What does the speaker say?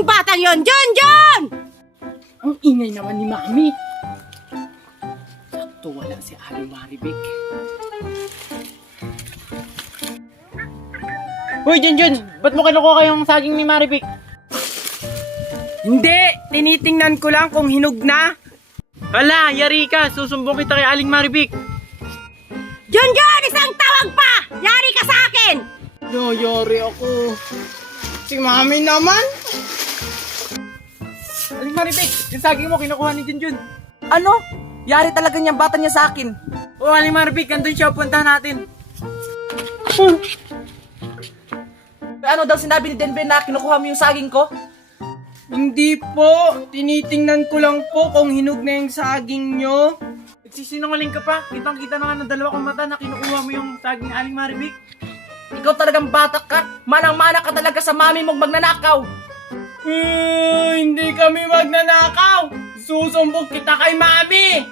yung batang yon? John! Ang ingay naman ni Mami. Sakto wala si Aling Maribik. Hoy, Junjun! Ba't mo kinukuha yung saging ni Maribik? Hindi! Tinitingnan ko lang kung hinog na. Hala, yari ka! Susumbong kita kay Aling Maribik! John! Isang tawag pa! Yari ka sa akin! Yari ako. Si Mami naman. Aling Maribik! Yung saging mo kinukuha ni Junjun! Ano? Yari talaga niyang bata niya sa akin. Oh, Aling Maribik! Andun siya! Puntahan natin! Ano daw sinabi ni Denver na kinukuha mo yung saging ko? Hindi po. Tinitingnan ko lang po kung hinog na yung saging nyo. Nagsisinungaling ka pa! Kitang-kita na nga ng dalawa kong mata na kinukuha mo yung saging ni Aling Maribik! Ikaw talagang batak ka. Manang-mana ka talaga sa mami mong magnanakaw. Hindi kami magnanakaw. Susumbong kita kay Mami.